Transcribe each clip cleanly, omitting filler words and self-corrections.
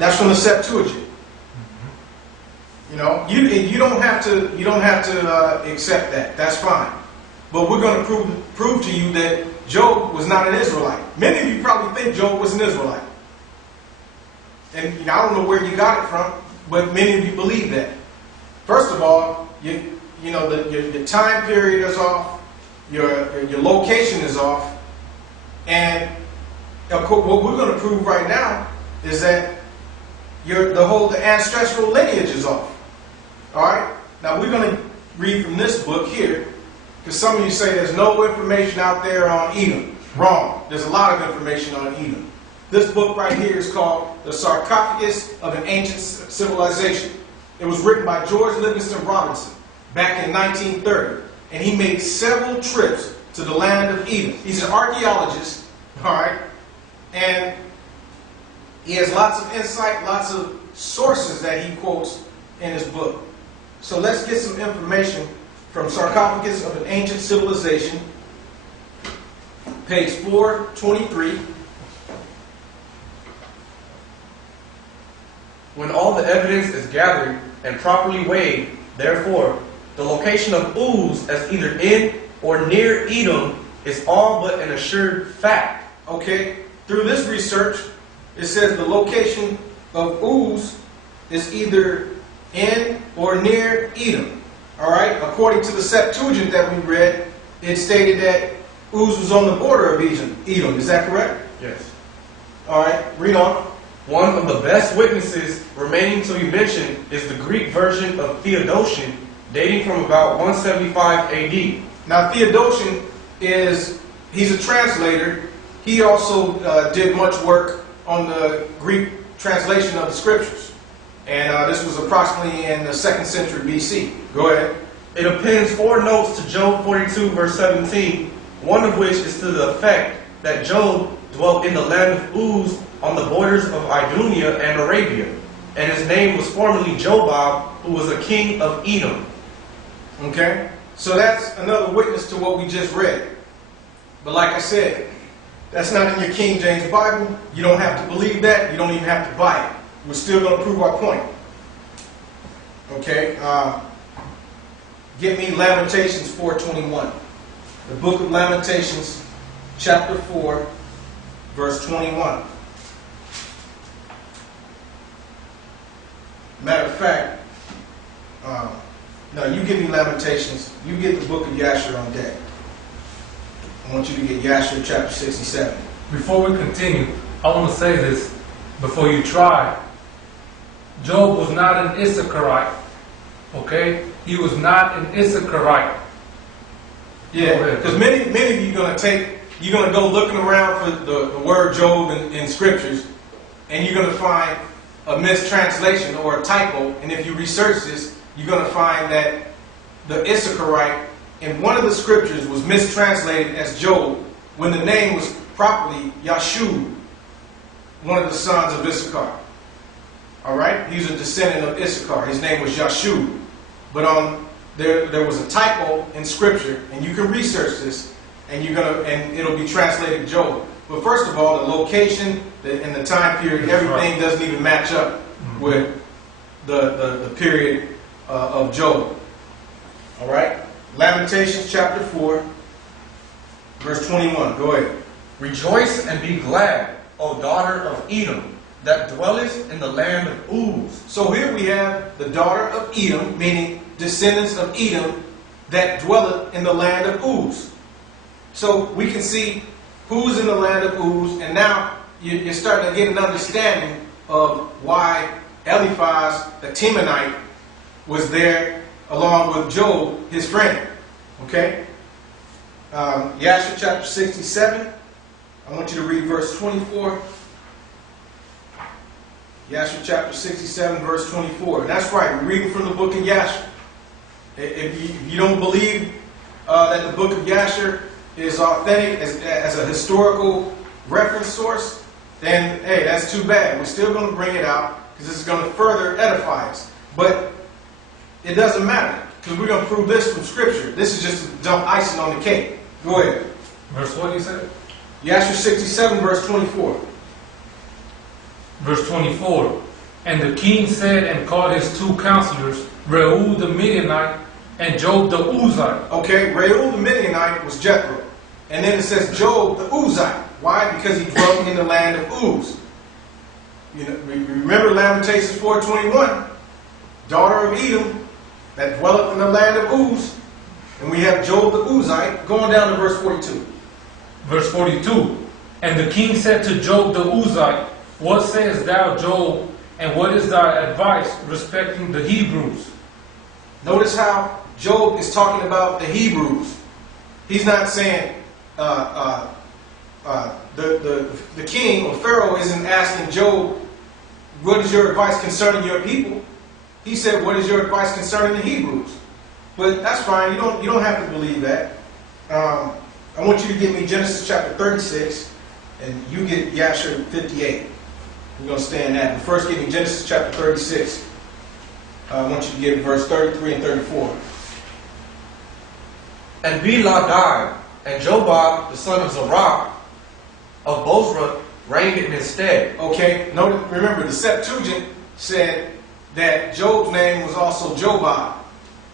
That's from the Septuagint. You know, you don't have to accept that. That's fine. But we're going to prove to you that Job was not an Israelite. Many of you probably think Job was an Israelite. And you know, I don't know where you got it from, but many of you believe that. First of all, your time period is off, your location is off, and what we're going to prove right now is that the ancestral lineage is off. All right. Now we're going to read from this book here, because some of you say there's no information out there on Edom. Wrong. There's a lot of information on Edom. This book right here is called The Sarcophagus of an Ancient Civilization. It was written by George Livingston Robinson back in 1930. And he made several trips to the land of Edom. He's an archaeologist, all right? And he has lots of insight, lots of sources that he quotes in his book. So let's get some information from Sarcophagus of an Ancient Civilization, page 423. When all the evidence is gathered and properly weighed, therefore, the location of Uz as either in or near Edom is all but an assured fact. Okay, through this research, it says the location of Uz is either in or near Edom. All right, according to the Septuagint that we read, it stated that Uz was on the border of Edom. Is that correct? Yes. All right, read on. One of the best witnesses remaining to be mentioned is the Greek version of Theodotion, dating from about 175 AD. Now, Theodotion he's a translator. He also did much work on the Greek translation of the scriptures. And this was approximately in the 2nd century BC. Go ahead. It appends 4 notes to Job 42, verse 17, one of which is to the effect that Job dwelt in the land of Uz on the borders of Idunia and Arabia, and his name was formerly Jobab, who was a king of Edom. Okay, so that's another witness to what we just read. But like I said, that's not in your King James Bible. You don't have to believe that. You don't even have to buy it. We're still going to prove our point. Okay, give me Lamentations 4:21. The book of Lamentations, chapter 4, verse 21. Matter of fact, no, you give me Lamentations. You get the book of Jasher on deck. I want you to get Jasher chapter 67. Before we continue, I want to say this before you try. Job was not an Issacharite. Okay? He was not an Issacharite. Yeah, because many of you you're going to go looking around for the word Job in scriptures, and you're going to find a mistranslation or a typo, and if you research this, you're going to find that the Issacharite in one of the scriptures was mistranslated as Job when the name was properly Yashub, one of the sons of Issachar. All right, he was a descendant of Issachar. His name was Yashub, but there was a typo in scripture, and you can research this, and it'll be translated Job. But first of all, the location and the time period, everything doesn't even match up with the period of Job. All right? Lamentations chapter 4, verse 21. Go ahead. Rejoice and be glad, O daughter of Edom, that dwellest in the land of Uz. So here we have the daughter of Edom, meaning descendants of Edom, that dwelleth in the land of Uz. So we can see who's in the land of Uz, and now you're starting to get an understanding of why Eliphaz, the Temanite, was there along with Job, his friend. Okay? Jasher chapter 67. I want you to read verse 24. Jasher chapter 67, verse 24. And that's right, we're reading from the book of Jasher. If you don't believe that the book of Jasher is authentic as a historical reference source, then hey, that's too bad. We're still going to bring it out because this is going to further edify us. But it doesn't matter because we're going to prove this from Scripture. This is just to dump icing on the cake. Go ahead. Verse what you said? Jasher 67, verse 24. verse 24. And the king said and called his 2 counselors, Reuel the Midianite and Job the Uzite. Okay, Reuel the Midianite was Jethro. And then it says Job the Uzite. Why? Because he dwelt in the land of Uz. You know, remember Lamentations 4:21, daughter of Edom, that dwelleth in the land of Uz. And we have Job the Uzite, going down to verse 42. Verse 42. And the king said to Job the Uzite, What sayest thou, Job, and what is thy advice respecting the Hebrews? Notice how Job is talking about the Hebrews. He's not saying the king or Pharaoh isn't asking Job, what is your advice concerning your people? He said, what is your advice concerning the Hebrews? But that's fine. You don't have to believe that. I want you to give me Genesis chapter 36, and you get Jasher 58. We're going to stay in that. But first, give me Genesis chapter 36. I want you to give verse 33 and 34. And Bela died, and Jobab, the son of Zerah, of Bozrah, reigned in his stead. Okay, notice, remember, the Septuagint said that Job's name was also Jobab.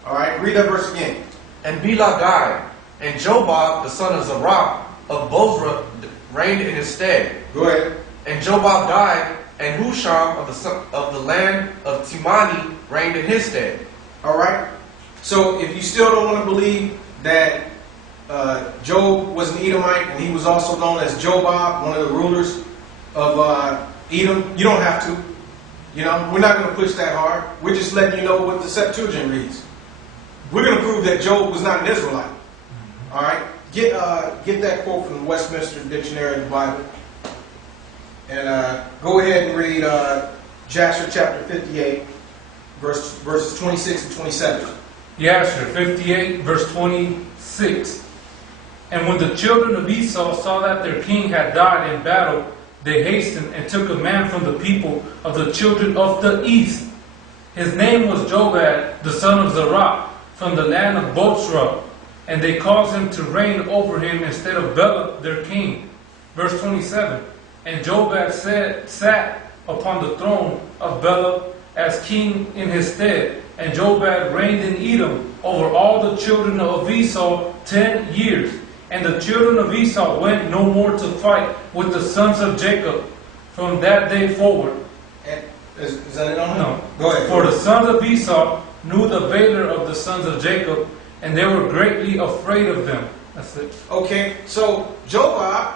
All right, read that verse again. And Bela died, and Jobab, the son of Zerah, of Bozrah, reigned in his stead. Go ahead. And Jobab died, and Husham of the land of Timani reigned in his stead. All right. So if you still don't want to believe that Job was an Edomite and he was also known as Jobab, one of the rulers of Edom, you don't have to. You know, we're not going to push that hard. We're just letting you know what the Septuagint reads. We're going to prove that Job was not an Israelite. All right. Get that quote from the Westminster Dictionary of the Bible. And go ahead and read Jasher chapter 58, verses 26 and 27. Jasher 58, verse 26. And when the children of Esau saw that their king had died in battle, they hastened and took a man from the people of the children of the east. His name was Jobab, the son of Zerah, from the land of Bozrah. And they caused him to reign over him instead of Bela, their king. Verse 27. And Jobab sat upon the throne of Bela as king in his stead. And Jobab reigned in Edom over all the children of Esau 10 years. And the children of Esau went no more to fight with the sons of Jacob from that day forward. Is that it on? No. Go ahead. For the sons of Esau knew the valor of the sons of Jacob, and they were greatly afraid of them. That's it. Okay, so Jobab,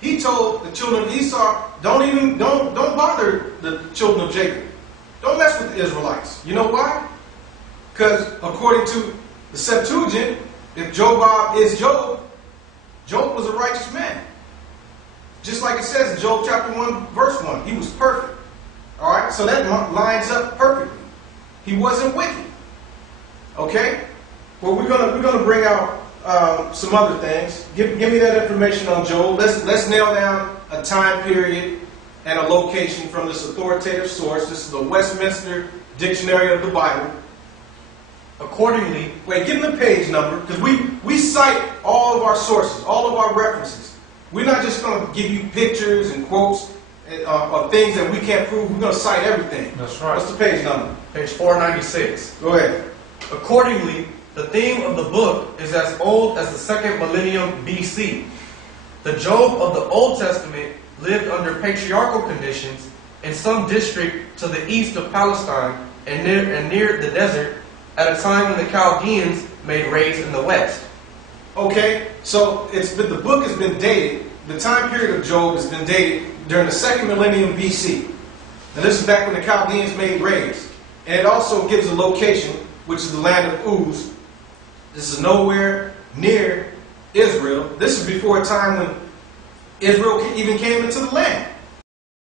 he told the children of Esau, don't bother the children of Jacob. Don't mess with the Israelites. You know why? Because according to the Septuagint, if Jobab is Job, Job was a righteous man. Just like it says in Job chapter 1, verse 1. He was perfect. All right, so that lines up perfectly. He wasn't wicked. Okay? Well, we're gonna bring out some other things. Give me that information on Job. Let's nail down a time period and a location from this authoritative source. This is the Westminster Dictionary of the Bible. Accordingly, wait, give them the page number, because we cite all of our sources, all of our references. We're not just going to give you pictures and quotes of things that we can't prove. We're going to cite everything. That's right. What's the page number? Page 496. Go ahead. Accordingly, the theme of the book is as old as the second millennium BC. The Job of the Old Testament lived under patriarchal conditions in some district to the east of Palestine and near the desert at a time when the Chaldeans made raids in the west. Okay, so the book has been dated. The time period of Job has been dated during the second millennium BC. Now this is back when the Chaldeans made raids. And it also gives a location, which is the land of Uz. This is nowhere near Israel. This is before a time when Israel even came into the land.